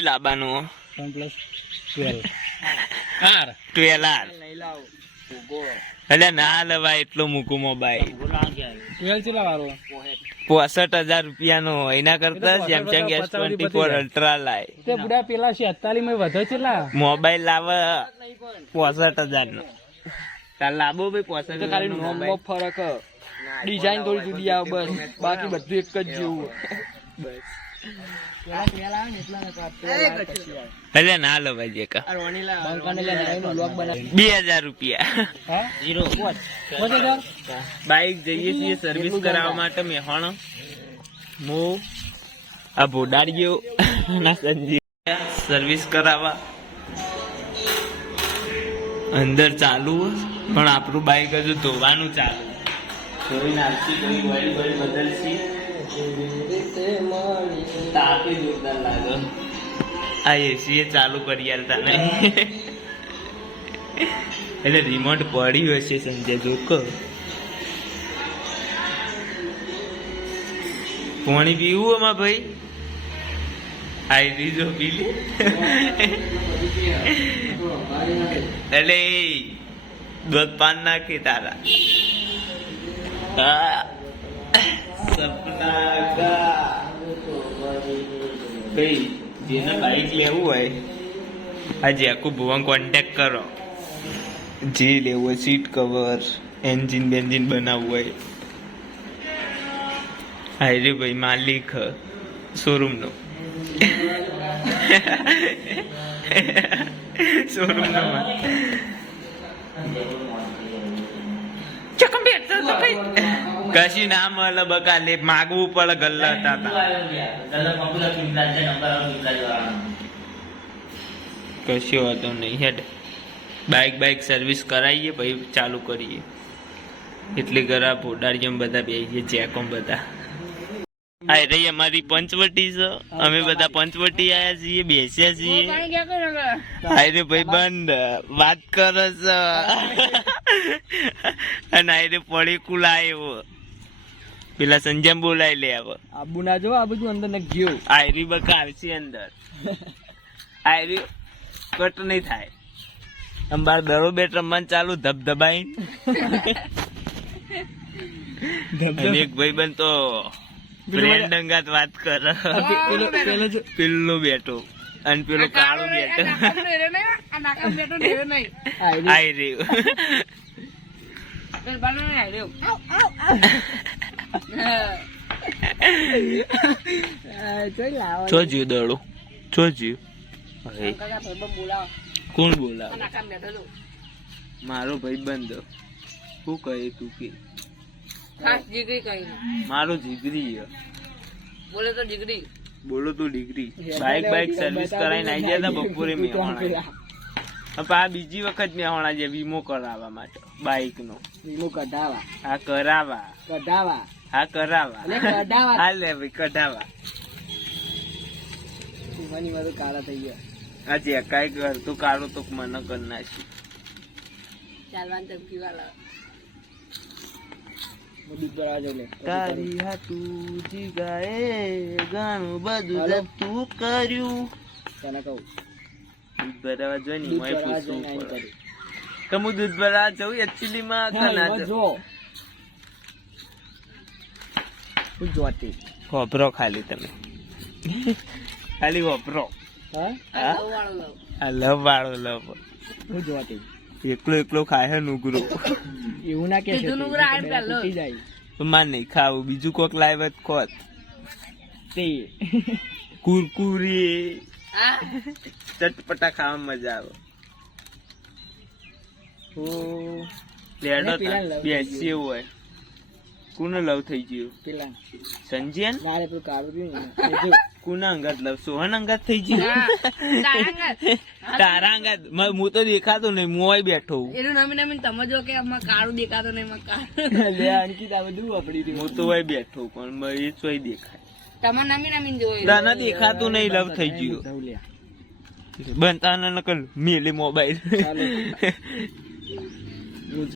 લાવવાનું 1+12 R 12R એટલે ના લેવાય એટલો મૂકું મોબાઈલ 12 ચેલા વાળો 65,000 રૂપિયાનો એના કરતા સેમસંગ S24 અલ્ટ્રા લાય તે બુડા પેલા 46 માં વધે ચેલા મોબાઈલ લાવે 65,000 નો તાર લાવો ભાઈ 65,000 ખાલી નોમમાં ફરક ડિઝાઇન થોડી જુદી આવે બસ બાકી બધું એક જ જેવું બસ એટલે ના લેવાય જે કા 2,000 રૂપિયા બાઈક જઈએ છીએ સર્વિસ કરાવવા માટે મેહોણો હું આ ભોડાડીઓ ના સંજીવ સર્વિસ કરાવવા અંદર ચાલુ પણ આપણું બાઈક હજુ ધોવાનું ચાલુ ધોઈ નાખી કોઈ વળી વળી બદલશી તાપી જોરદાર લાગે આ એસી એ ચાલુ કરી આલતા નહીં એટલે રિમોટ પડ્યું હશે સંજય જોકો પાણી પીવું આમાં ભાઈ આઈ દીધો પીલી એટલે દૂધ પાન નાખી તારા સપના કા ભાઈ જેને બાઈક લેવું હોય આજે આખું ભુવન કોન્ટેક્ટ કરો જે લેવું હોય સીટ કવર એન્જિન બેન્જિન બનાવવું હોય હાય રે ભાઈ માલિક શોરૂમનો શોરૂમનો કશી ના મળે બકા લે માગવું પડે ગલ્લા હતા કશી વાતો નહીં હેડ બાઈક સર્વિસ કરાવીએ પછી ચાલુ કરીએ એટલે ઘરા પોડાડીએ બધા બેસીએ ચેકોમ બધા આ રહી અમારી પંચવટી છે અમે બધા પંચવટી આયા છીએ બેસ્યા છીએ હાય રે ભાઈ બંધ વાત કરે છે અને હાય રે પડી કુલાયો પેલા સંજમ બોલાય લે હવે આબુ ના જો આ બધું અંદર નખ ગયો આયરી બકા આવશે અંદર આયરી કટ નહીં થાય અંબાર દરો બેટ રમવાનું ચાલુ ધબધબાઈ એક ભાઈ બન તો ફ્રેન્ડ અંગાત વાત કરે પેલો બેઠો અને પેલો કાળો બેઠો આઈ રહ્યું છો જીવ દડો છો જીવ કોણ બોલાવ મારો ભાઈ બંધ શું કહે તું કે મારો જીગરી બોલો તો ડિગ્રી બાઈક સર્વિસ કરાઈને આવી ગયા હતા બપોરે મેહોણા આ બીજી વખત મેહોણા છે વીમો કરાવવા માટે બાઈક નો વીમો કઢાવા હા કરાવવા હા કરાવવા હા લે ભાઈ કઢાવા કાળા થઈ ગયા આજે કઈ કર તું કાળો તો મને કર નાખી તારી હાતું જીગાએ ઘણું બધું તું કર્યું તને કહું દૂધ ભરાવા જો ને મોય પૂછવું પડે કે હું દૂધ ભરાવા જઉં એકચ્યુઅલી માં કના જો હું જોતી હોપરો ખાલી તમે ખાલી હોપરો હા લવ વાળો લવ હું જોતી એકલો ખાય નુગરો એવું ના કે માર નહીં ખાવું બીજું કોક લાવે ખોત તે કુરકુરી ચટપટા ખાવામાં મજા આવે બેસી એવું હોય કોને લવ થઈ ગયું પેલા સંજયન મારે પેલું કાળું કોના અંગાત લવ સોહન અંગાત થઈ ગયું તારા અંગાત હું તો દેખાતો નહીં મોય બેઠો એનું નમી તમે જો કે કાળું દેખાતો નહીં અંકિત આ બધું વાપરી હું તો હોય બેઠો પણ એ ચોય દેખાય તમે નમી જોયું ના દેખાતું નહીં લવ થઈ ગયું બનતા નકલ મેલી મોબાઈલ